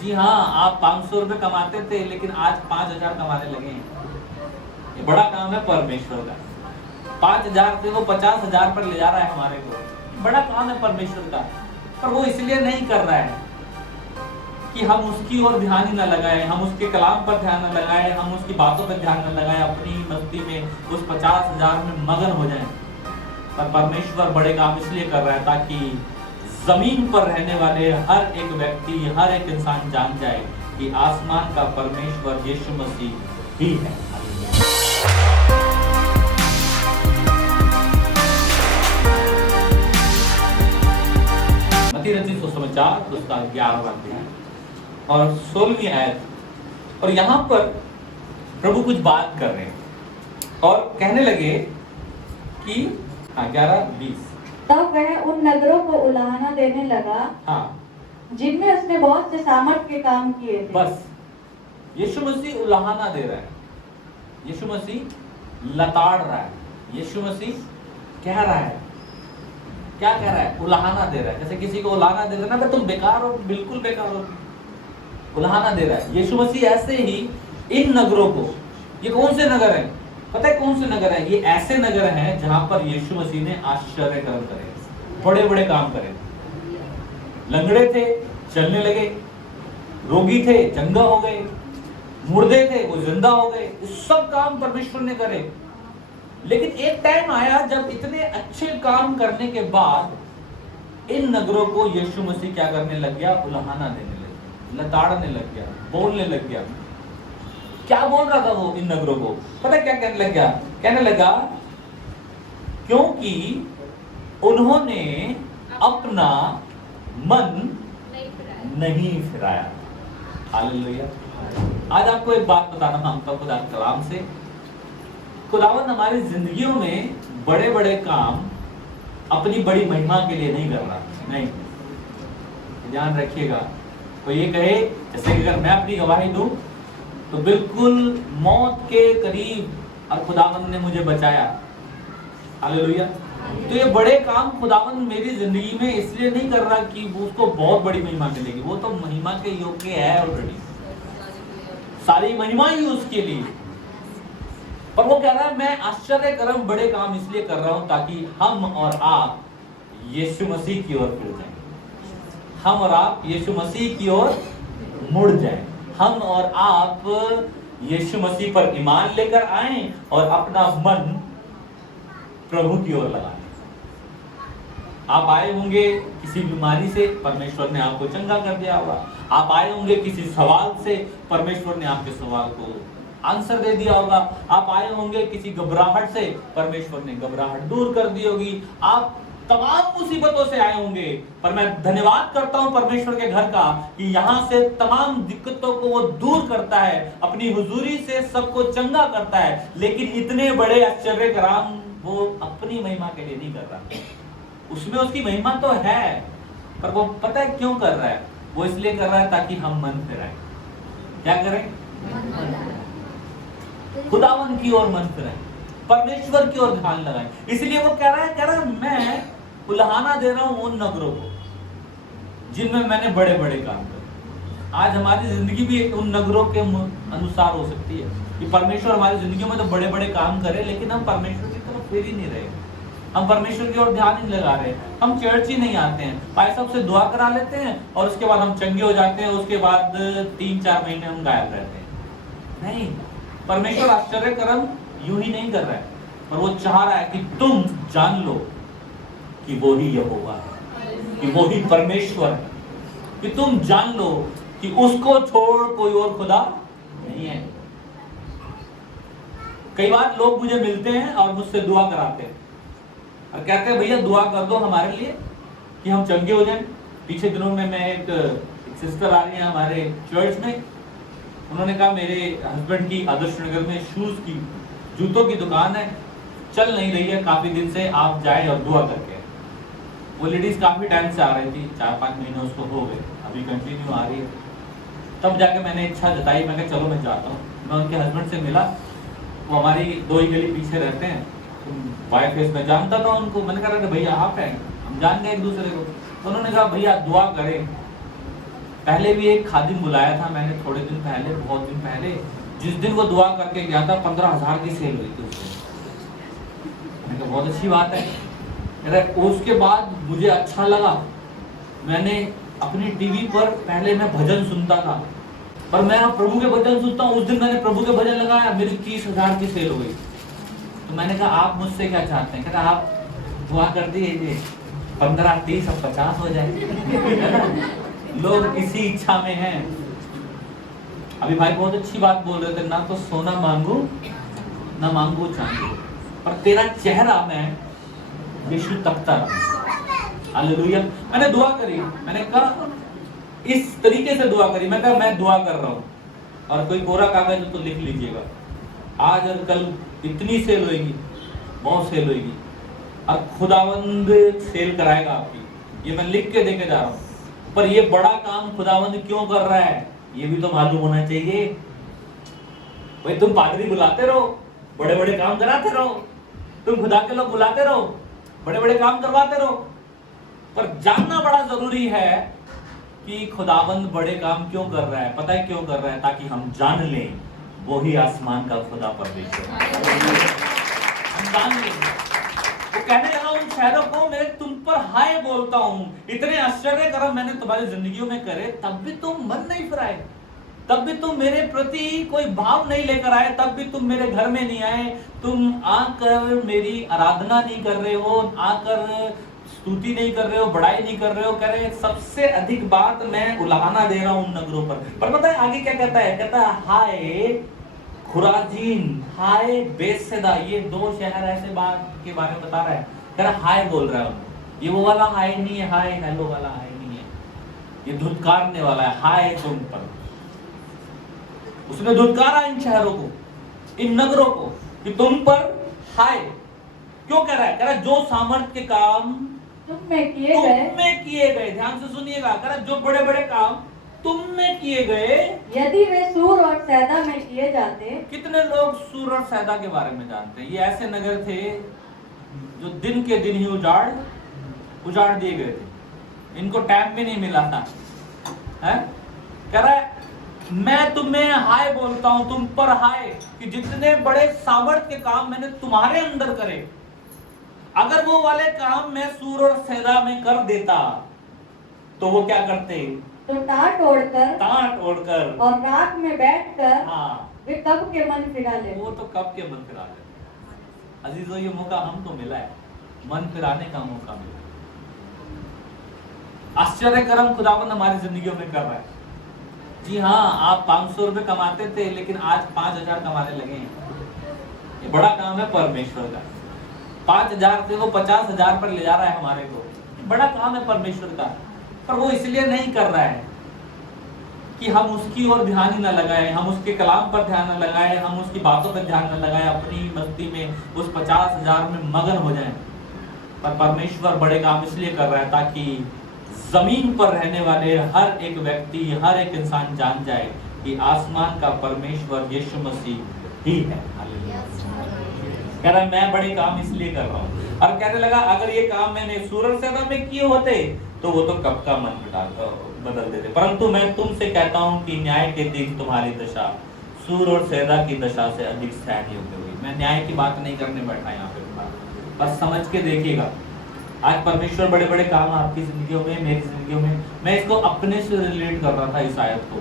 जी हाँ, आप 500 रुपए कमाते थे लेकिन आज 5000 कमाने लगे हैं। ये बड़ा काम है परमेश्वर का। 5000 से वो 50,000 पर ले जा रहा है हमारे को। बड़ा काम है परमेश्वर का। पर वो इसलिए नहीं कर रहा है कि हम उसकी ओर ध्यान ही न लगाएं, हम उसके कलाम पर ध्यान न लगाएं, हम उसकी बातों पर ध्यान न लगाएं, अपनी मस्ती में उस 50,000 में मगन हो जाएं। पर परमेश्वर बड़े काम इसलिए कर रहा है ताकि जमीन पर रहने वाले हर एक व्यक्ति, हर एक इंसान जान जाए कि आसमान का परमेश्वर यीशु मसीह ही है। मत्ती रचित सुसमाचार उसका 11वां अध्याय और 16वीं आयत। और यहाँ पर प्रभु कुछ बात कर रहे हैं और कहने लगे कि 11:20 तब वह उन नगरों को उलाहना देने लगा हाँ जिनमें उसने बहुत से सामर्थ के काम किए थे। बस यीशु मसीह उलाहना दे रहा है, यीशु मसीह लताड़ रहा है, यीशु मसीह कह रहा है, क्या कह रहा है? उलाहना दे रहा है। जैसे किसी को उलाहना दे देना तुम बेकार हो, बिल्कुल बेकार हो, उलाहना दे रहा है। यीशु मसीह ऐसे ही इन नगरों को, ये कौन से नगर हैं? पता है कौन से नगर हैं? ये ऐसे नगर हैं जहां पर यीशु मसीह ने आश्चर्य कर्म करे, बड़े बड़े काम करे। लंगड़े थे चलने लगे, रोगी थे चंगा हो गए, मुर्दे थे वो जिंदा हो गए। सब काम परमेश्वर ने करे। लेकिन एक टाइम आया जब इतने अच्छे काम करने के बाद इन नगरों को यीशु मसीह क्या करने लग गया? उलाहना देने लग गया, लताड़ने लग गया, बोलने लग गया। क्या बोल रहा था वो इन नगरों को? पता क्या कहने लग गया? कहने लगा क्योंकि उन्होंने अपना मन नहीं फिराया। हालेलुया। आज आपको एक बात बताना मांगता हूं खुदा के कलाम से। खुदावंद हमारी जिंदगियों में बड़े बड़े काम अपनी बड़ी महिमा के लिए नहीं कर रहा। नहीं, ध्यान रखिएगा। तो ये कहे जैसे कि अगर मैं अपनी गवाही दूं तो बिल्कुल मौत के करीब और खुदावंद ने मुझे बचाया। हालेलुया। तो ये बड़े काम खुदावंद मेरी जिंदगी में इसलिए नहीं कर रहा कि वो उसको बहुत बड़ी महिमा मिलेगी। वो तो महिमा के योग्य है ऑलरेडी, सारी महिमा ही उसके लिए। पर वो कह रहा है मैं आश्चर्य कर्म बड़े काम इसलिए कर रहा हूं ताकि हम और आप यीशु मसीह की ओर फिर जाएं, हम और आप यीशु मसीह की ओर मुड़ जाएं, हम और आप यीशु मसीह पर ईमान लेकर आएं और अपना मन प्रभु की ओर लगाएं। आप आए होंगे किसी बीमारी से, परमेश्वर ने आपको चंगा कर दिया होगा। आप आए होंगे किसी सवाल से, परमेश्वर ने आपके सवाल को आंसर दे दिया होगा। आप आए होंगे किसी घबराहट से, परमेश्वर ने घबराहट दूर कर दी होगी। आप तमाम मुसीबतों से आए होंगे, पर मैं धन्यवाद करता हूं परमेश्वर के घर का कि यहां से तमाम दिक्कतों को वो दूर करता है, अपनी हुजूरी से सबको चंगा करता है। लेकिन इतने बड़े आश्चर्य काम वो अपनी महिमा के लिए नहीं कर रहा। उसमें उसकी महिमा तो है, पर वो पता है क्यों कर रहा है? वो इसलिए कर रहा है ताकि हम मन फिराएं। क्या करें? खुदावन की ओर मन फिराएं, परमेश्वर की ओर ध्यान लगाएं। इसलिए वो कह रहा है मैं उलाहना दे रहा हूं उन नगरों को जिनमें मैंने बड़े बड़े काम करे। आज हमारी जिंदगी भी उन नगरों के अनुसार हो सकती है कि परमेश्वर हमारी जिंदगी में तो बड़े बड़े काम करे, लेकिन हम परमेश्वर की तरफ फिर ही नहीं रहे। हम परमेश्वर की ओर ध्यान नहीं लगा रहे। हम चर्च ही नहीं आते हैं, भाई साहब से दुआ करा लेते हैं और उसके बाद हम चंगे हो जाते हैं। उसके बाद 3-4 महीने हम गायब रहते हैं। नहीं, परमेश्वर आश्चर्य कर्म यूं ही नहीं कर रहा है, पर वो चाह रहा है कि तुम जान लो कि वो ही यहोवा है, कि वो ही परमेश्वर है, कि तुम जान लो कि उसको छोड़ कोई और खुदा नहीं है। कई बार लोग मुझे मिलते हैं और मुझसे दुआ कराते हैं और कहते हैं भैया दुआ कर दो हमारे लिए कि हम चंगे हो जाएं। पीछे दिनों में मैं एक सिस्टर आ रही है हमारे चर्च में, उन्होंने कहा मेरे हस्बैंड की आदर्श नगर में शूज की, जूतों की दुकान है, चल नहीं रही है काफी दिन से, आप जाए और दुआ करके। वो लेडीज काफी टाइम से आ रही थी, 4-5 महीने उसको हो गए, अभी कंटिन्यू आ रही है। तब जाके मैंने इच्छा जताई, मैं कहा चलो मैं जाता हूँ। मैं उनके हस्बैंड से मिला, वो हमारी 2 ही गली पीछे रहते हैं, वाइफ फेस में जानता था उनको। मैंने कहा भैया आप हैं, हम जान गए एक दूसरे को। तो उन्होंने कहा भैया दुआ करें पहले भी एक खादिम बुलाया था मैंने थोड़े दिन पहले, बहुत दिन पहले। जिस दिन वो दुआ करके गया था 15,000 की सेल हुई थी उससे। मैंने कहा बहुत अच्छी बात है। उसके बाद मुझे अच्छा लगा, मैंने अपनी टीवी पर पहले मैं भजन सुनता था, पर मैं अब प्रभु के भजन सुनता हूँ। उस दिन मैंने प्रभु के भजन लगाया, मेरी 30,000 की सेल हो गई। तो मैंने कहा आप मुझसे क्या चाहते हैं? कहता आप दुआ कर दीजिए 15, 30 अब 50 हो जाए, है ना? लोग इसी इच्छा में हैं। अभी भाई बहुत अच्छी बात बोल रहे थे, ना तो सोना मांगू ना मांगू चांदी, पर तेरा चेहरा मैं यीशु तकता रहा। हालेलुया। मैंने दुआ करी, मैंने कहा इस तरीके से दुआ करी। मैं कहा मैं दुआ कर रहा हूँ, और कोई कोरा कागज तो लिख लीजिएगा, आज और कल इतनी सेल होगी, बहुत सेल होगी, और खुदावंद सेल कराएगा आपकी। ये मैं लिख के देके जा रहा हूँ। पर ये बड़ा काम खुदावंद क्यों कर रहा है ये भी तो मालूम होना चाहिए। भाई तुम पादरी बुलाते रहो, बड़े बड़े काम कराते रहो, तुम खुदा के लोग बुलाते रहो, बड़े बड़े काम करवाते रहो, पर जानना बड़ा जरूरी है कि खुदावंद बड़े काम क्यों कर रहा है। पता है क्यों कर रहा है? ताकि हम जान लें वो ही आसमान का खुदा परमेश्वर है। हम जान लें। वो कहने लगा उन शहरों को, मैं तुम पर हाय बोलता हूं, इतने आश्चर्य कर्म मैंने तुम्हारी जिंदगियों में करे, तब भी तुम मन नहीं फिराए, तब भी तुम मेरे प्रति कोई भाव नहीं लेकर आए, तब भी तुम मेरे घर में नहीं आए, तुम आकर मेरी आराधना नहीं कर रहे हो, आकर स्तुति नहीं कर रहे हो, बड़ाई नहीं कर रहे हो। कह रहे हैं सबसे अधिक बात मैं उलाहना दे रहा हूं उन नगरों पर पता है आगे क्या कहता है? कहता है हाय खुराजीन, हाय बेतसैदा, ये दो शहर ऐसे बात के बारे में बता रहा है। कह रहा हाय बोल रहा है, ये वो वाला हाय नहीं है, हाय हेलो वाला हाय नहीं है, ये धुतकारने वाला है, हाय तुम पर। उसने धुतकारा इन शहरों को, इन नगरों को, कि तुम पर हाय। क्यों कह रहा है? कह रहा जो सामर्थ के काम तुम में किए गए, ध्यान से सुनिएगा। कह रहा जो बड़े बड़े काम तुम में किए गए, यदि वे सूर और सैदा में किए जाते। कितने लोग सूर और सैदा के बारे में जानते हैं? ये ऐसे नगर थे जो दिन के दिन ही उजाड़ दिए गए थे, इनको टाइम भी नहीं मिला था। कह रहा है मैं तुम्हें हाय बोलता हूं, तुम पर हाय, कि जितने बड़े सामर्थ के काम मैंने तुम्हारे अंदर करे, अगर वो वाले काम मैं सूर और सैदा में कर देता तो वो क्या करते? तो टाट ओढ़कर और राख में बैठकर वे कब के मन फिरा ले। वो तो कब के मन फिरा ले। अजीजों ये मौका हमको मिला है, मन फिराने का मौका मिला। आश्चर्य कर्म खुदावंद हमारी जिंदगियों में कर रहा है। जी हाँ, आप 500 रुपए कमाते थे लेकिन आज 5,000 कमाने लगे हैं। ये बड़ा काम है परमेश्वर का। 5,000 से वो 50,000 पर ले जा रहा है हमारे को। बड़ा काम है परमेश्वर का, पर वो इसलिए नहीं कर रहा है कि हम उसकी ओर ध्यान ही न लगाए, हम उसके कलाम पर ध्यान न लगाए, हम उसकी बातों पर ध्यान न लगाए, अपनी मस्ती में उस 50,000 में मगन हो जाएं। पर परमेश्वर बड़े काम इसलिए कर रहा है ताकि जमीन पर रहने वाले हर एक व्यक्ति, हर एक इंसान जान जाए कि आसमान का परमेश्वर यीशु मसीह ही है। कह रहा मैं बड़े काम इसलिए कर रहा हूँ। और कहने लगा अगर ये काम मैंने सूर सैदा में किए होते तो वो तो कब का मन बदल देते, परंतु मैं तुमसे कहता हूँ कि न्याय के दिन तुम्हारी दशा सूर और सैदा की दशा से अधिक सहन योग्य हुई। मैं न्याय की बात नहीं करने बैठा यहाँ पे, पर समझ के देखिएगा। आज परमेश्वर बड़े बड़े काम आपकी जिंदगियों में, मेरी जिंदगियों में, मैं इसको अपने से रिलेट कर रहा था। इस आयत को,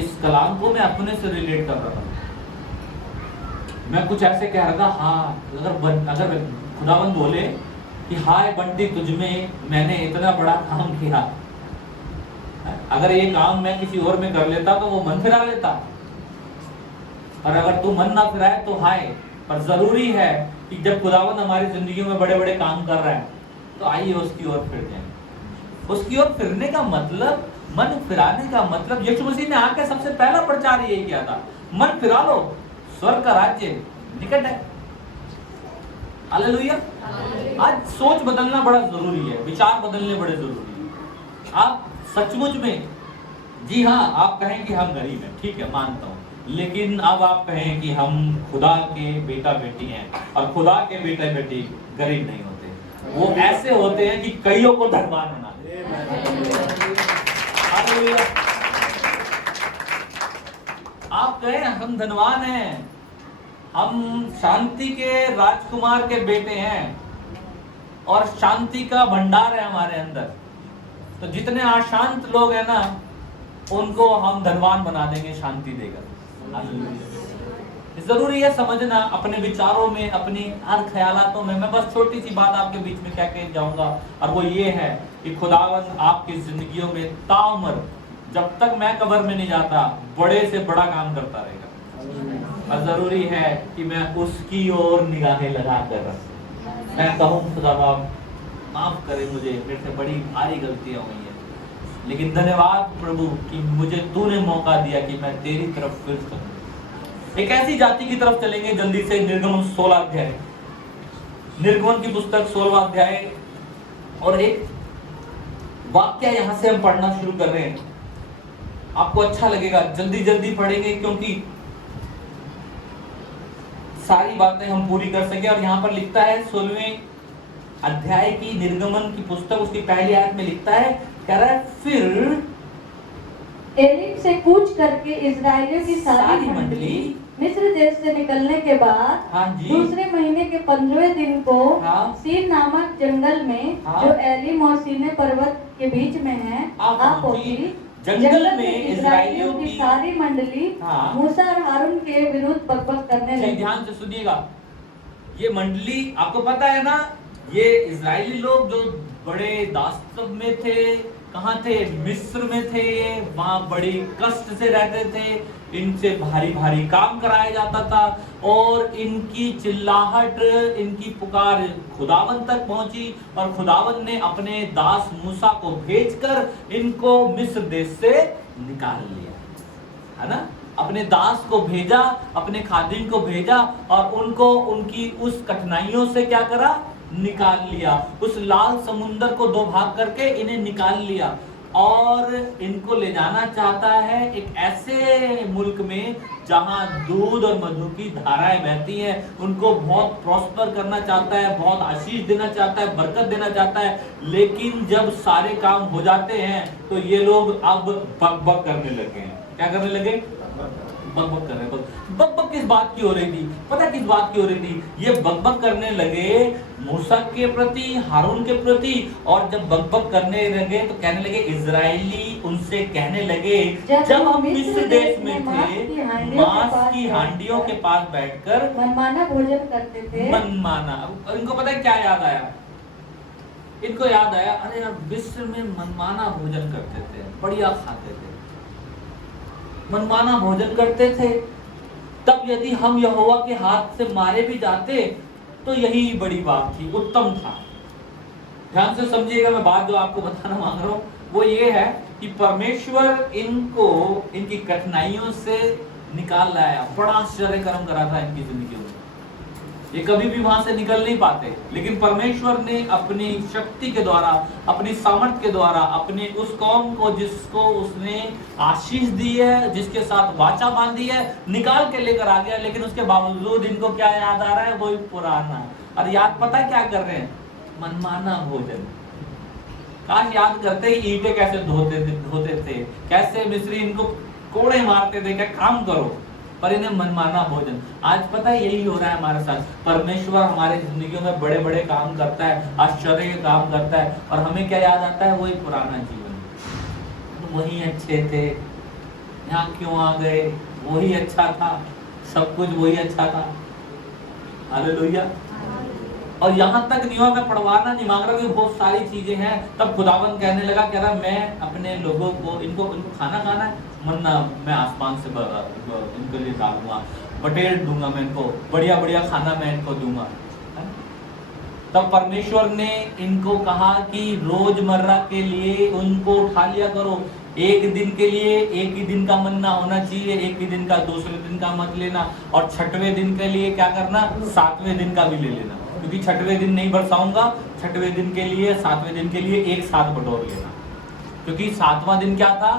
इस कलाम को मैं अपने से रिलेट कर रहा था। मैं कुछ ऐसे कह रहा था, हाँ अगर खुदावंद बोले कि हाय बंटी तुझमें मैंने इतना बड़ा काम किया, अगर ये काम मैं किसी और में कर लेता तो वो मन फिरा लेता, और अगर तू मन ना फिराए तो हाय। पर जरूरी है कि जब खुदावंद हमारी जिंदगी में बड़े बड़े काम कर रहा है तो आइए उसकी ओर फिर जाएं। उसकी ओर फिरने का मतलब, मन फिराने का मतलब, यीशु मसीह ने आके सबसे पहला प्रचार यही किया था, मन फिरा लो, स्वर्ग का राज्य निकट है। हालेलुया। आज सोच बदलना बड़ा जरूरी है, विचार बदलने बड़े जरूरी है। आप सचमुच में, जी हाँ, आप कहें कि हम गरीब हैं, ठीक है मानता हूँ, लेकिन अब आप कहें कि हम खुदा के बेटा बेटी हैं, और खुदा के बेटा बेटी गरीब नहीं होते, वो ऐसे होते हैं कि कईयों को धनवान बना देते। हालेलुया। आप कहें हम धनवान हैं, हम शांति के राजकुमार के बेटे हैं और शांति का भंडार है हमारे अंदर। तो जितने अशांत लोग हैं ना, उनको हम धनवान बना देंगे शांति देकर। हालेलुया। जरूरी है समझना अपने विचारों में, अपनी हर ख्यालातों में। मैं बस छोटी सी बात आपके बीच में क्या कह जाऊंगा, और वो ये है कि खुदावंद आपकी जिंदगियों में ताउम्र, जब तक मैं कब्र में नहीं जाता, बड़े से बड़ा काम करता रहेगा। और जरूरी है कि मैं उसकी ओर निगाहें लगा कर रखूं। मैं कहूँ खुदा माफ करे मुझे, मेरे से बड़ी भारी गलतियां हुई हैं, लेकिन धन्यवाद प्रभु कि मुझे तूने मौका दिया कि मैं तेरी तरफ फिर चलूं। एक ऐसी जाति की तरफ चलेंगे जल्दी से, निर्गमन 16 अध्याय, निर्गमन की पुस्तक 16वां अध्याय, और एक वाक्य यहां से हम पढ़ना शुरू कर रहे हैं। आपको अच्छा लगेगा, जल्दी जल्दी पढ़ेंगे क्योंकि सारी बातें हम पूरी कर सके। और यहाँ पर लिखता है 16वें अध्याय की निर्गमन की पुस्तक, उसकी पहली आयत में लिखता है, कह रहा है, फिर एलीम से कूच करके इजराइलियों की सारी मंडली मिस्र देश से निकलने के बाद, हाँ जी, दूसरे महीने के 15वें दिन को, हाँ, सीन नामक जंगल में, हाँ, जो एलीम और सीने पर्वत के बीच में है, आ पहुंची। जंगल में इजराइलियों की सारी मंडली, हाँ, मूसा और हारून के विरुद्ध बकबक करने लगी। ध्यान से सुनिएगा, ये मंडली आपको पता है ना, ये इजरायली लोग जो बड़े दास्तव में थे, कहाँ थे? मिस्र में थे। वहां बड़ी कष्ट से रहते थे, इनसे भारी भारी काम कराया जाता था, और इनकी चिल्लाहट, इनकी पुकार खुदावन तक पहुंची, और खुदावन ने अपने दास मूसा को भेजकर इनको मिस्र देश से निकाल लिया, है ना। अपने दास को भेजा, अपने खादिम को भेजा, और उनको उनकी उस कठिनाइयों से क्या करा? निकाल लिया। उस लाल समुंदर को दो भाग करके इन्हें निकाल लिया, और इनको ले जाना चाहता है एक ऐसे मुल्क में जहां दूध और मधु की धाराएं बहती हैं। उनको बहुत प्रॉस्पर करना चाहता है, बहुत आशीष देना चाहता है, बरकत देना चाहता है। लेकिन जब सारे काम हो जाते हैं तो ये लोग अब बकबक करने लगे हैं। क्या करने लगे? बकबक कर रहे हैं। बकबक किस बात की हो रही थी? पता किस बात की हो रही थी? ये बकबक करने लगे मूसा के प्रति, हारून के प्रति, और जब बकबक करने लगे तो कहने लगे, इजरायली उनसे कहने लगे, जब हम मिस्र देश में थे, मांस की हांडियों के पास बैठकर मनमाना भोजन करते थे। मनमाना। इनको पता है क्या याद आया? इनको याद आया, अरे यार मिस्र में मनमाना भोजन करते थे, बढ़िया खाते थे, मनमाना भोजन करते थे। तब यदि हम यहोवा के हाथ से मारे भी जाते तो यही बड़ी बात थी, उत्तम था। ध्यान से समझिएगा, मैं बात जो आपको बताना मांग रहा हूं वो ये है कि परमेश्वर इनको इनकी कठिनाइयों से निकाल लाया। बड़ा आश्चर्य कर्म करा था इनकी जिंदगी में। ये कभी भी वहां से निकल नहीं पाते, लेकिन परमेश्वर ने अपनी शक्ति के द्वारा, अपनी सामर्थ के द्वारा, अपने उस कौम को जिसको उसने आशीष दी है, जिसके साथ वाचा बांधी है, निकाल के लेकर आ गया। लेकिन उसके बावजूद इनको क्या याद आ रहा है? वही पुराना। और याद पता क्या कर रहे हैं? मनमाना भोजन। काश याद करते ही ईंटें कैसे धोते थे, कैसे मिस्री इनको कोड़े मारते थे, क्या काम करो, पर इन्हें मनमाना भोजन। आज पता है यही हो रहा है हमारे साथ। परमेश्वर हमारे जिंदगियों में बड़े बड़े काम करता है, आश्चर्य के काम करता है, और हमें क्या याद आता है? वही पुराना जीवन। वही अच्छे थे, यहाँ क्यों आ गए? वही अच्छा था, सब कुछ वही अच्छा था। हालेलुया। और यहाँ तक नहीं हुआ, मैं पढ़वाना नहीं मांग रहा कि बहुत सारी चीजें हैं। तब खुदावन कहने लगा, कह रहा मैं अपने लोगों को, इनको खाना खाना है, मन्ना मैं आसमान से इनके लिए डालूंगा, बटेर दूंगा, मैं इनको बढ़िया बढ़िया खाना मैं इनको दूंगा। तब परमेश्वर ने इनको कहा कि रोजमर्रा के लिए उनको उठा लिया करो। एक दिन के लिए एक ही दिन का मन्ना होना चाहिए, एक ही दिन का, दूसरे दिन का मत लेना। और छठवें दिन के लिए क्या करना? 7वें दिन का भी ले लेना, क्योंकि छठवें दिन नहीं बरसाऊंगा, छठवें दिन के लिए, 7वें दिन के लिए एक साथ बटोर लेना, क्योंकि 7वां दिन क्या था?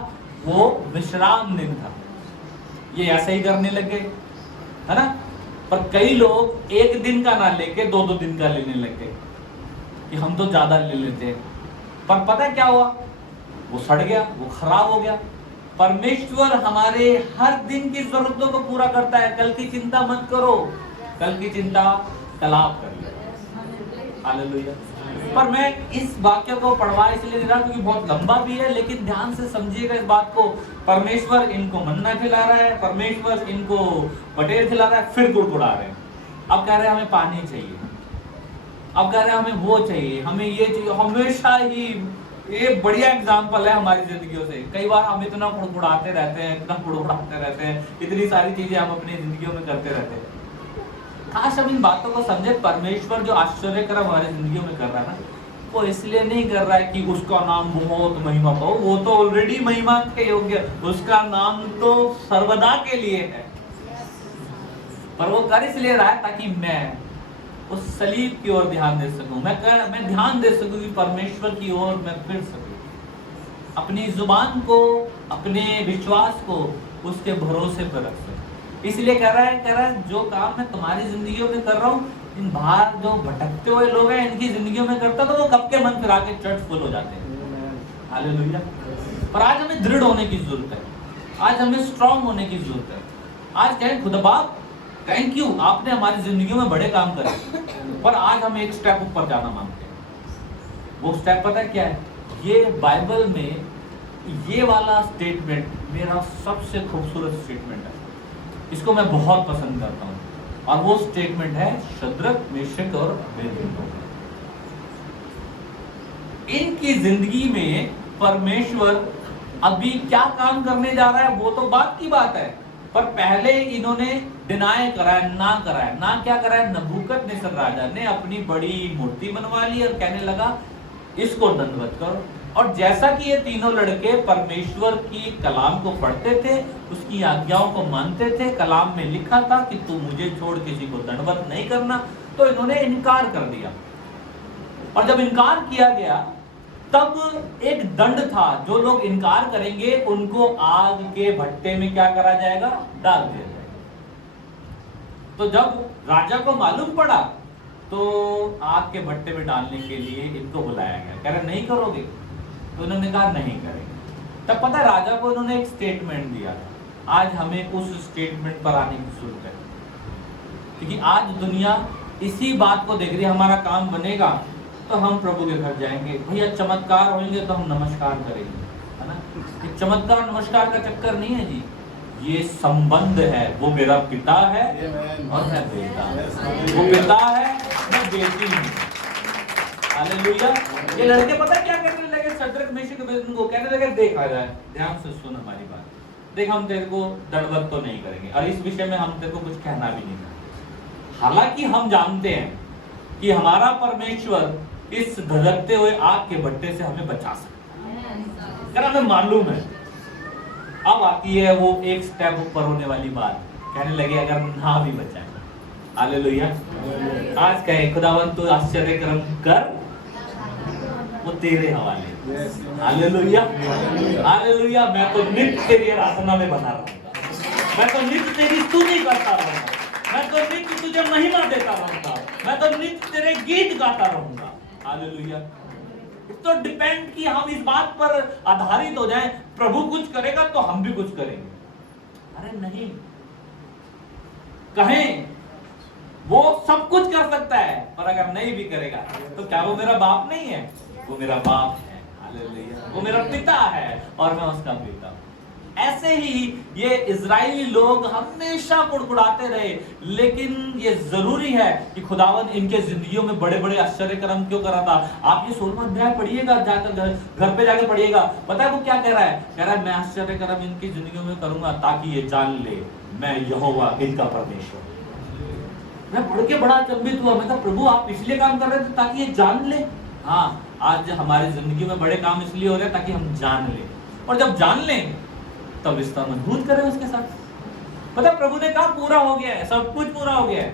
वो विश्राम दिन था। ये ऐसे ही करने लगे, है ना। पर कई लोग एक दिन का ना लेके 2-2 दिन का लेने लगे कि हम तो ज्यादा ले लेते हैं। पर पता है क्या हुआ? वो सड़ गया, वो खराब हो गया। परमेश्वर हमारे हर दिन की जरूरतों को पूरा करता है। कल की चिंता मत करो, कल की चिंता कल आप कर लो। हालेलुया। पर मैं इस वाक्य को पढ़वा इसलिए नहीं रहा क्योंकि बहुत लंबा भी है, लेकिन ध्यान से समझिएगा इस बात को। परमेश्वर इनको मन्ना खिला रहा है, परमेश्वर इनको बटेर खिला रहा है, फिर गुड़गुड़ा रहे हैं। अब कह रहे हैं हमें पानी चाहिए, अब कह रहे हैं हमें वो चाहिए, हमें ये चाहिए। हमेशा ही ये बढ़िया एग्जाम्पल है हमारी जिंदगियों से। कई बार हम इतना गुड़गुड़ाते रहते हैं, इतना गुड़गुड़ाते रहते हैं, इतनी सारी चीजें हम अपनी जिंदगियों में करते रहते हैं। काश हम इन बातों को समझे। परमेश्वर जो आश्चर्यकर्म हमारी जिंदगियों में कर रहा है ना, वो इसलिए नहीं कर रहा है कि उसका नाम बहुत महिमा पाओ, वो तो ऑलरेडी महिमा के योग्य, उसका नाम तो सर्वदा के लिए है। पर वो कर इसलिए रहा है ताकि मैं उस सलीब की ओर ध्यान दे सकूं, मैं ध्यान दे सकूं कि परमेश्वर की ओर मैं फिर सकूं, अपनी जुबान को, अपने विश्वास को उसके भरोसे पर रख सकूं। इसलिए कह रहा है जो काम मैं तुम्हारी जिंदगियों में कर रहा हूं, इन बाहर जो भटकते हुए लोग हैं इनकी जिंदगियों में करता तो वो कब के मन फिरा के चर्च फुल हो जाते हैं। हालेलुया। पर आज हमें दृढ़ होने की जरूरत है, आज हमें स्ट्रांग होने की जरूरत है। आज कहें खुदा बाप थैंक यू, आपने हमारी जिंदगियों में बड़े काम करे, पर आज हम एक स्टेप ऊपर जाना मांगते हैं। वो स्टेप पता है क्या है? ये बाइबल में ये वाला स्टेटमेंट मेरा सबसे खूबसूरत स्टेटमेंट है, इसको मैं बहुत पसंद करता हूँ, और वो स्टेटमेंट है शद्रक, मेशक और अबेदनगो। इनकी जिंदगी में परमेश्वर अभी क्या काम करने जा रहा है वो तो बात की बात है, पर पहले इन्होंने डिनाई कराया, ना क्या कराया? नबूकदनेस्सर राजा ने अपनी बड़ी मूर्ति बनवा ली और कहने लगा इसको दंडवत करो। और जैसा कि ये तीनों लड़के परमेश्वर की कलाम को पढ़ते थे, उसकी आज्ञाओं को मानते थे, कलाम में लिखा था कि तू मुझे छोड़ किसी को दंडवत नहीं करना, तो इन्होंने इनकार कर दिया। और जब इनकार किया गया तब एक दंड था, जो लोग इनकार करेंगे उनको आग के भट्टे में क्या करा जाएगा? डाल दिया जाएगा। तो जब राजा को मालूम पड़ा तो आग के भट्टे में डालने के लिए इनको बुलाया गया। कह रहे नहीं करोगे? तो उन्होंने कहा नहीं करेंगे। तब पता है राजा को उन्होंने एक स्टेटमेंट दिया। आज हमें उस स्टेटमेंट पर आने की जरूरत है, क्योंकि आज दुनिया इसी बात को देख रही है, हमारा काम बनेगा तो हम प्रभु के घर जाएंगे, भैया चमत्कार होंगे तो हम नमस्कार करेंगे, है ना? ये चमत्कार नमस्कार का चक्कर नहीं है जी, ये संबंध है। वो मेरा पिता है और मैं बेटा, वो पिता है मैं बेटी हूँ। हालेलुया। ये लड़के पता क्या करने लगे? शद्रक, मेशक, अबेदनगो कहने लगे देख आ जाए, ध्यान से सुन हमारी बात, देख हम तेरे को दंडवत तो नहीं करेंगे और इस विषय में हम तेरे को कुछ कहना भी नहीं है। हालांकि हम जानते हैं कि हमारा परमेश्वर इस धधकते हुए आग के भट्टे से हमें बचा सकता है, हमें मालूम है। अब आती है वो एक स्टेप ऊपर होने वाली बात, कहने लगे अगर ना भी बचाए। हालेलुया। आज कहे खुदावंत तू आश्चर्य कर्म कर, वो तेरे हवाले। Hallelujah, hallelujah. मैं तो नित्य तेरी आराधना में बना रहूंगा, मैं तो नित्य तेरी स्तुति करता रहूंगा, मैं तो नित्य तुझे महिमा देता रहूंगा, मैं तो नित्य तेरे गीत गाता रहूंगा। हालेलुया। तो डिपेंड कि हम इस बात पर आधारित हो जाएं, प्रभु कुछ करेगा तो हम भी कुछ करेंगे। अरे नहीं, कहें वो सब कुछ कर सकता है, पर अगर नहीं भी करेगा तो क्या वो मेरा बाप नहीं है? वो मेरा बाप है। हालेलुया। वो मेरा पिता है और मैं उसका बेटा हूं। ऐसे ही ये इजरायली लोग हमेशा कुड़कुड़ाते रहे, लेकिन ये जरूरी है कि खुदावन इनके जिंदगियों में बड़े बड़े आश्चर्य कर्म क्यों कर रहा था। आप ये 16वां अध्याय पढ़िएगा, जाकर घर पे जाकर पढ़िएगा। पता है वो क्या कह रहा है? कह रहा है मैं आश्चर्य कर्म इनकी जिंदगियों में करूंगा ताकि ये जान ले मैं यहोवा इनका परमेश्वर। मैं पढ़ के बड़ा अचंभित हुआ। मैं कहा प्रभु आप इसलिए काम कर रहे थे ताकि ये जान ले। हाँ, आज हमारी जिंदगी में बड़े काम इसलिए हो रहे हैं ताकि हम जान ले, और जब जान लें तब रिश्ता मजबूत करें उसके साथ। पता प्रभु ने कहा पूरा हो गया है, सब कुछ पूरा हो गया है,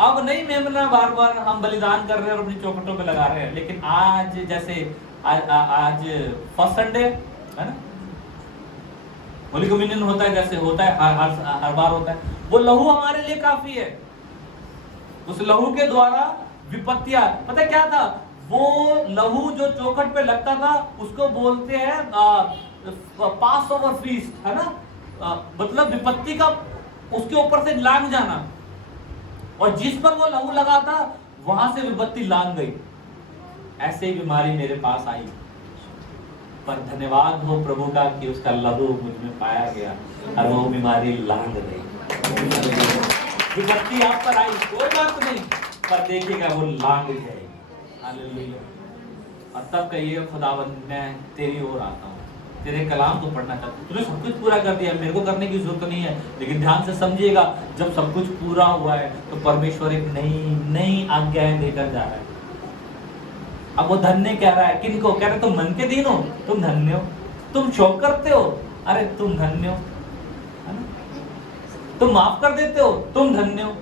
अब नहीं मेमना बार बार हम बलिदान कर रहे हैं और अपनी चौखटों पे लगा रहे हैं। लेकिन आज जैसे आज फर्स्ट संडे है ना, होली कम्युनियन होता है, जैसे होता है हर बार होता है, वो लहू हमारे लिए काफी है। उस लहू के द्वारा विपत्तियां, पता क्या था? वो लहू जो चौखट पे लगता था उसको बोलते हैं पास ओवर फीस्ट, है ना, मतलब विपत्ति का उसके ऊपर से लांग जाना, और जिस पर वो लहू लगा था वहां से विपत्ति लांग गई। ऐसे ही बीमारी मेरे पास आई, पर धन्यवाद हो प्रभु का कि उसका लहू मुझ में पाया गया और वो बीमारी लांग गई। विपत्ति आप पर आई, कोई बात नहीं, पर देखिएगा वो लांग जाएगी। हालेलुया। और तब कहिए खुदावन मैं तेरी ओर आता हूँ, तेरे कलाम को पढ़ना चाहता हूँ। तूने सब कुछ पूरा कर दिया, मेरे को करने की जरूरत नहीं है। लेकिन ध्यान से समझिएगा, जब सब कुछ पूरा हुआ है तो परमेश्वर एक नई आज्ञाएं देकर जा रहा है। अब वो धन्य कह रहा है, किनको कह रहा है? तुम मन के दीन हो, तुम धन्य हो। तुम शोक करते हो, अरे तुम धन्य हो, है ना? तुम माफ कर देते हो, तुम धन्य हो।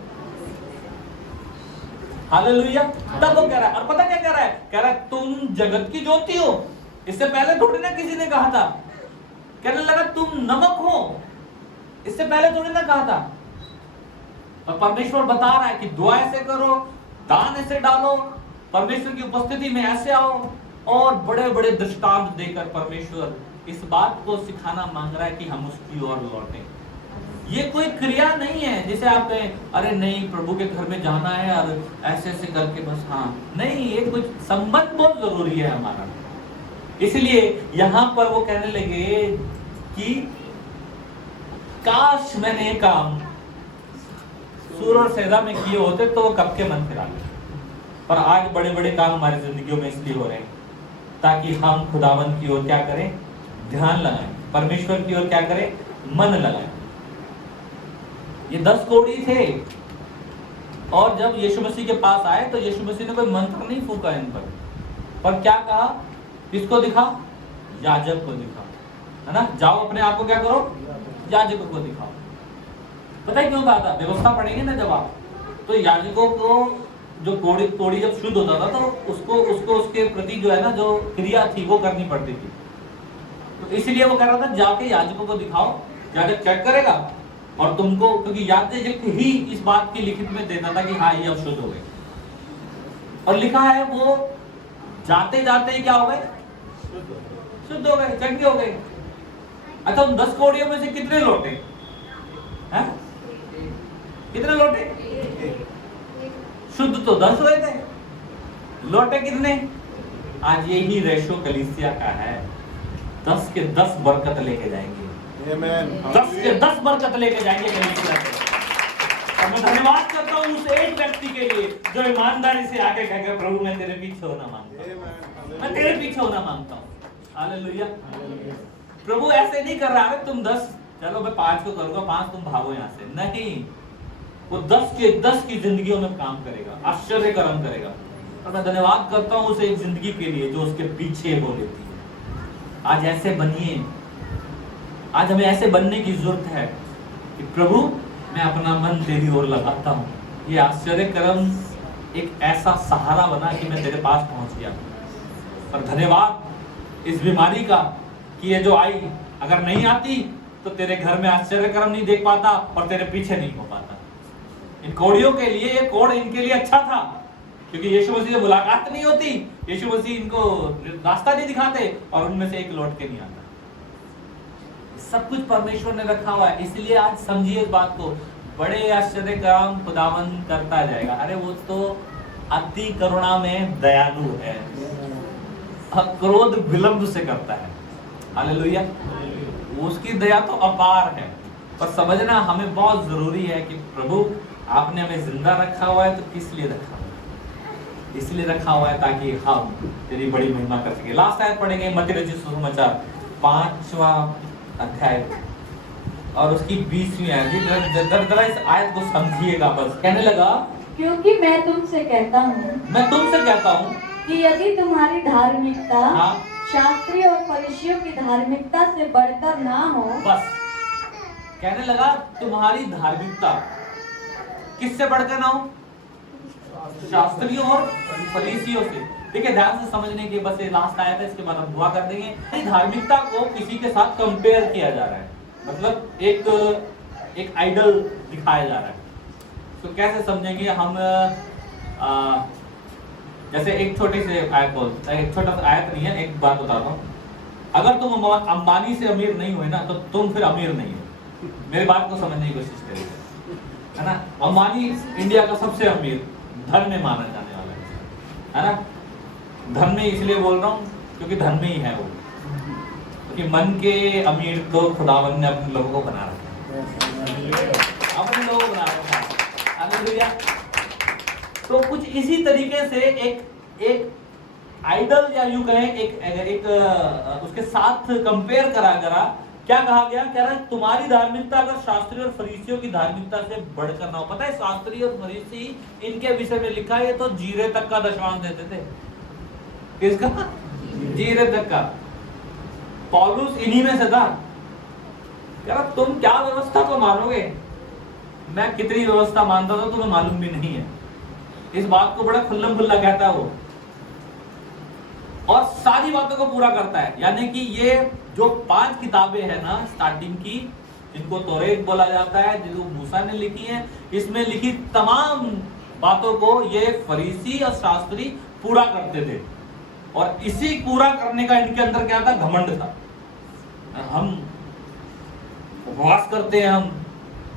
हालेलुया। तब वो कह रहा है, और पता क्या कह रहा है? कह रहा है तुम जगत की ज्योति हो। इससे पहले थोड़ी ना किसी ने कहा था, कहने लगा तुम नमक हो, इससे पहले थोड़ी ना कहा था। और परमेश्वर बता रहा है कि दुआ ऐसे करो, दान ऐसे डालो, परमेश्वर की उपस्थिति में ऐसे आओ, और बड़े बड़े दृष्टांत देकर परमेश्वर इस बात को सिखाना मांग रहा है कि हम उसकी ओर लौटें। ये कोई क्रिया नहीं है जिसे आप कहें अरे नहीं प्रभु के घर में जाना है और ऐसे ऐसे करके बस, हाँ नहीं, ये कुछ संबंध बहुत जरूरी है हमारा। इसलिए यहां पर वो कहने लगे कि काश मैंने ये काम सूर और सैदा में किए होते तो वो कब के मन फिरा लेते। पर आज बड़े बड़े काम हमारी जिंदगियों में इसलिए हो रहे हैं ताकि हम खुदावन की ओर क्या करें? ध्यान लगाएं, परमेश्वर की ओर क्या करें? मन लगाएं। ये 10 कोढ़ी थे, और जब यीशु मसीह के पास आए तो यीशु मसीह ने कोई मंत्र नहीं फूका इन पर क्या कहा? किसको दिखा? याजक को दिखा, है ना? जाओ अपने आप को क्या करो? याजकों को दिखाओ। पता है क्यों कहा था? व्यवस्था पढ़ेंगे ना जब आप, तो याजकों को जो कोढ़ी जब शुद्ध होता था तो उसको उसके प्रति जो है ना, जो क्रिया थी वो करनी पड़ती थी। तो इसलिए वो कह रहा था जाके याजकों को दिखाओ, याजक चेक करेगा और तुमको, क्योंकि याजक ही इस बात की लिखित में देता था कि हाँ ये अब शुद्ध हो गए। और लिखा है वो जाते जाते ही क्या हो गए? शुद्ध हो गए, चंगे हो गए। अच्छा, उन 10 कोढ़ियों में से कितने लौटे हैं? कितने लौटे? शुद्ध तो 10 हुए थे, लौटे कितने? आज यही रेशो कलीसिया का है। 10 के 10 बरकत लेके जाएंगे, 10 के 10 बरकत लेके जाएंगे कलीसिया से। और मैं धन्यवाद करता हूँ उस एक व्यक्ति के लिए जो ईमानदारी से आके कहेगा प्रभु मैं तेरे पीछे होना मांगता हूँ, मैं तेरे पीछे होना मांगता हूँ। हालेलुया। प्रभु ऐसे नहीं कर रहा है तुम 10, चलो मैं 5 को करूंगा, 5 तुम भागो यहाँ से, नहीं। वो 10 के 10 की जिंदगियों में काम करेगा, आश्चर्य कर्म करेगा। और मैं धन्यवाद करता हूँ उस एक जिंदगी के लिए जो उसके पीछे हो लेती है। आज ऐसे बनिए, आज हमें ऐसे बनने की जरूरत है कि प्रभु मैं अपना मन तेरी ओर लगाता हूँ। ये आश्चर्य कर्म एक ऐसा सहारा बना कि मैं तेरे पास पहुंच गया। और धन्यवाद इस बीमारी का कि ये जो आई, अगर नहीं आती तो तेरे घर में आश्चर्य कर्म नहीं देख पाता और तेरे पीछे नहीं हो पाता। इन कोढ़ियों के लिए ये कोढ़ इनके लिए अच्छा था, क्योंकि यीशु मसीह से मुलाकात नहीं होती, यीशु मसीह इनको रास्ता नहीं दिखाते और उनमें से एक लौट के नहीं आता। सब कुछ परमेश्वर ने रखा हुआ है। इसलिए आज समझिए इस बात को, बड़े आश्चर्य काम खुदावन करता जाएगा। अरे वो तो अति करुणा में दयालु है, क्रोध विलंब से करता है। हालेलुया। उसकी दया तो अपार है। पर समझना हमें बहुत जरूरी है कि प्रभु आपने हमें जिंदा रखा हुआ है तो किस लिए रखा हुआ है? इसलिए रखा हुआ है ताकि हम तेरी बड़ी महिमा कर सके। लास्ट आयत पढ़ेंगे मत्ती रचित सुसमाचार 5वां अध्याय और उसकी 20वीं आयत। जरा इस आयत को समझिएगा। बस कहने लगा, क्योंकि मैं तुमसे कहता हूँ कि यदि तुम्हारी धार्मिकता शास्त्री और फरीसियों की धार्मिकता से बढ़कर ना हो। बस कहने लगा तुम्हारी धार्मिकता किससे बढ़कर ना हो? शास्त्रियों और फरीसियों से। देखिए ध्यान से समझने के, बस ये लास्ट आया था, इसके बाद हम दुआ कर देंगे। धार्मिकता को किसी के साथ कंपेयर किया जा रहा है, मतलब एक आइडल दिखाया जा रहा है। तो कैसे समझेंगे हम? जैसे एक छोटी सी आयत बोलता है, एक छोटा सा आयत नहीं है, एक बात बताता हूँ। अगर तुम अंबानी से अमीर नहीं हुए ना तो तुम फिर अमीर नहीं हो। मेरी बात को समझने की कोशिश करिए, है ना। अंबानी इंडिया का सबसे अमीर धन में माना जाने वाला है ना। धन में इसलिए बोल रहा हूँ क्योंकि धन में ही है वो, क्योंकि मन के अमीर तो खुदावन ने अपने लोगों को बना रखा है, अपने लोगों को बना रखा है। हालेलुया। तो कुछ इसी तरीके से एक आइडल या यूं कहें एक उसके साथ कंपेयर करा। क्या कहा गया? कह रहा है तुम्हारी धार्मिकता अगर शास्त्री और फरीसियों की धार्मिकता से बढ़कर ना हो। पता है शास्त्री और फरीसी इनके विषय में लिखा है, ये तो जीरे तक का दशवांश देते थे। किसका? जीरे तक का। पौलुस इन्हीं में से था। कह रहा तुम क्या व्यवस्था को मानोगे, मैं कितनी व्यवस्था मानता था तुम्हें मालूम भी नहीं है। इस बात को बड़ा खुल्लम खुल्ला कहता है वो, और सारी बातों को पूरा करता है। यानी कि ये जो 5 किताबें हैं ना स्टार्टिंग की, जिनको तौरेत बोला जाता है, जिनको मूसा ने लिखी है, इसमें लिखी तमाम बातों को ये फरीसी और शास्त्री पूरा करते थे। और इसी पूरा करने का इनके अंदर क्या था? घमंड था। हम उपवास करते हैं, हम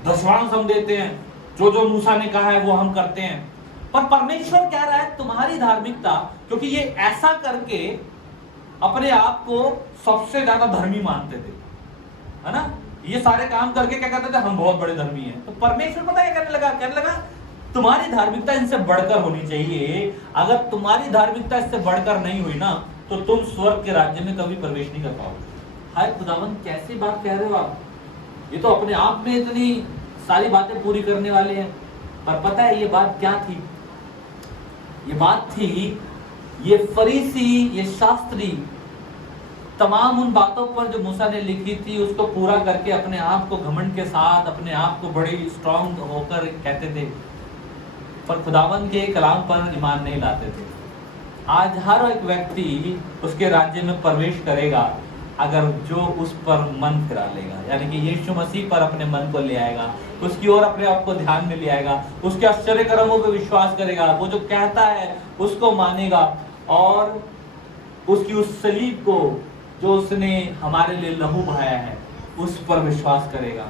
दशवांश हम देते हैं, जो मूसा ने कहा है वो हम करते हैं। पर परमेश्वर कह रहा है तुम्हारी धार्मिकता, क्योंकि ये ऐसा करके अपने आप को सबसे ज्यादा धर्मी मानते थे, है ना। ये सारे काम करके क्या कहते थे? हम बहुत बड़े धर्मी हैं। तो परमेश्वर पता है कहने लगा तुम्हारी धार्मिकता इनसे बढ़कर होनी चाहिए। अगर तुम्हारी धार्मिकता इससे बढ़कर नहीं हुई ना तो तुम स्वर्ग के राज्य में कभी प्रवेश नहीं कर पाओगे। हाय खुदावन, कैसी बात कह रहे हो आप? ये तो अपने आप में इतनी सारी बातें पूरी करने वाले हैं। पर पता है ये बात क्या थी? ये बात थी, ये फरीसी, ये शास्त्री तमाम उन बातों पर जो मूसा ने लिखी थी उसको पूरा करके अपने आप को घमंड के साथ, अपने आप को बड़ी स्ट्रांग होकर कहते थे, पर खुदावन के कलाम पर ईमान नहीं लाते थे। आज हर एक व्यक्ति उसके राज्य में प्रवेश करेगा अगर जो उस पर मन फिरा लेगा, यानी कि यीशु मसीह पर अपने मन को ले आएगा, उसकी ओर अपने आप को ध्यान में ले आएगा, उसके आश्चर्य कर्मों पर विश्वास करेगा, वो जो कहता है उसको मानेगा, और उसकी उस सलीब को जो उसने हमारे लिए लहू बहाया है उस पर विश्वास करेगा।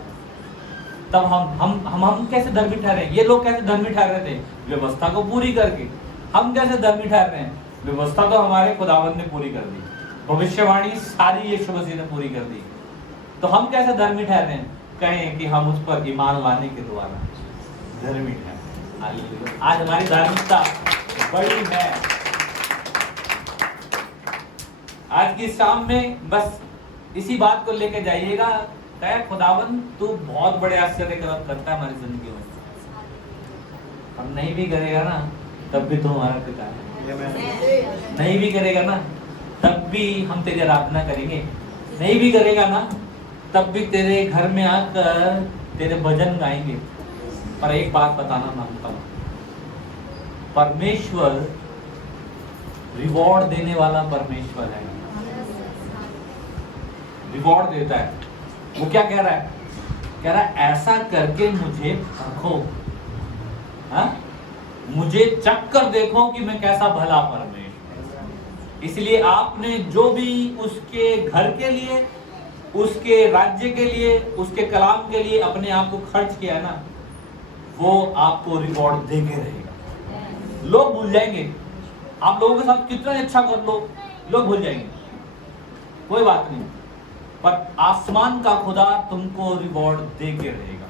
तब हम कैसे धर्मी ठहरे? ये लोग कैसे धर्मी ठहर रहे थे? व्यवस्था को पूरी करके। हम कैसे धर्मी ठहर रहे हैं? व्यवस्था तो हमारे खुदावंद ने पूरी कर दी, भविष्यवाणी सारी यीशु मसीह ने पूरी कर दी। तो हम कैसे धर्मी ठहर रहे हैं? कहें कि हम उस पर ईमान लाने के द्वारा धर्मी ठहरे। आज हमारी धार्मिकता बड़ी है। आज की शाम में बस इसी बात को लेके जाइएगा, कहे खुदावन तू बहुत बड़े आश्चर्य करता है हमारी जिंदगी में। हम नहीं भी करेगा ना तब भी तो हमारा पिता है। नहीं भी करेगा ना तब भी हम तेरी आराधना करेंगे। नहीं भी करेगा ना तब भी तेरे घर में आकर तेरे भजन गाएंगे। पर एक बात बताना मांगता हूं, परमेश्वर रिवॉर्ड देने वाला परमेश्वर है, रिवॉर्ड देता है। वो क्या कह रहा है? कह रहा है ऐसा करके मुझे परखो, मुझे चख कर देखो कि मैं कैसा भला परमेश्वर। इसलिए आपने जो भी उसके घर के लिए, उसके राज्य के लिए, उसके कलाम के लिए अपने आप को खर्च किया ना, वो आपको रिवॉर्ड देके रहेगा। लोग भूल जाएंगे, आप लोगों के साथ कितना अच्छा कर लो, लोग भूल जाएंगे, कोई बात नहीं, पर आसमान का खुदा तुमको रिवॉर्ड देके रहेगा।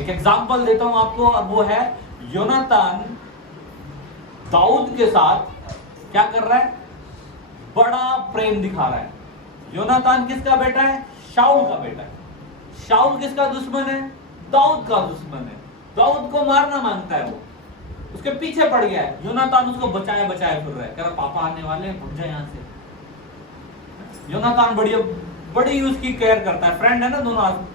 एक एग्जांपल देता हूं आपको, और वो है योनातान दाऊद के साथ क्या कर रहा है? बड़ा प्रेम दिखा रहा है। योनातान किसका बेटा है? शाऊल का बेटा है। शाऊल किसका दुश्मन है? दाऊद का दुश्मन है। दाऊद को मारना मांगता है, वो उसके पीछे पड़ गया है। योनातान उसको बचाए फिर रहा है, कह रहा पापा आने वाले हैं, भग जाए यहाँ से। योनातान बड़ी उसकी केयर करता है, फ्रेंड है ना दोनों आदमी।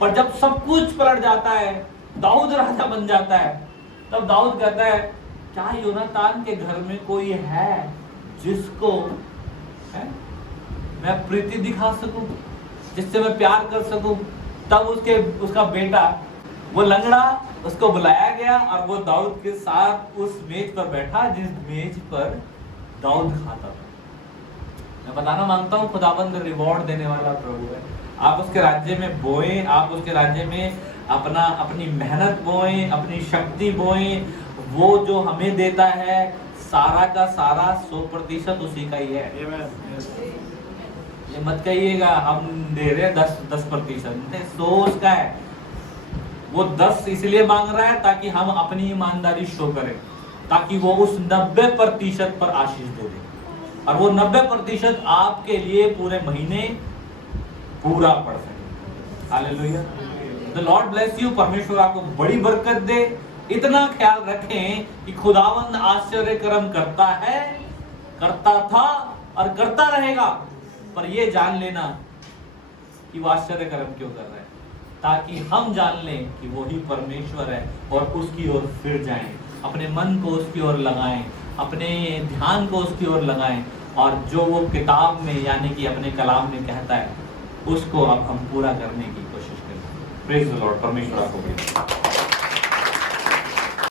पर जब सब कुछ पलट जाता है, दाऊद राजा बन जाता है, तब दाऊद कहता है क्या योनातान के घर में कोई है जिसको मैं प्रीति दिखा सकूं, जिससे मैं प्यार कर सकूं? तब उसका बेटा, वो लंगड़ा उसको बुलाया गया और वो दाऊद के साथ उस मेज पर बैठा जिस मेज पर दाऊद खाता था। मैं बताना मांगता हूँ खुदाबंद रिवॉर्ड देने वाला प्रभु है। आप उसके राज्य में बोएं, आप उसके राज्य में अपनी मेहनत बोएं, अपनी शक्ति बोएं। वो जो हमें देता है सारा का सारा 100% उसी का ही है। ये मत कहिएगा हम दे रहे हैं 10%, 100 उसका है। वो 10 इसलिए मांग रहा है ताकि हम अपनी ईमानदारी शो करें, ताकि वो उस 90% पर आशीष दे दे, और वो 90% आपके लिए पूरे महीने पूरा पड़ सके। Hallelujah. The Lord bless you. परमेश्वर आपको बड़ी बरकत दे। इतना ख्याल रखें कि खुदावंद आश्चर्य कर्म करता है, करता था और करता रहेगा, पर ये जान लेना कि वो आश्चर्य कर्म क्यों कर रहा है, ताकि हम जान लें कि वो ही परमेश्वर है और उसकी ओर फिर जाएं, अपने मन को उसकी ओर लगाएं, अपने ध्यान को उसकी ओर लगाएं, और जो वो किताब में यानी कि अपने कलाम में कहता है उसको अब हम पूरा करने की कोशिश करें। Praise the Lord. परमेश्वर आपको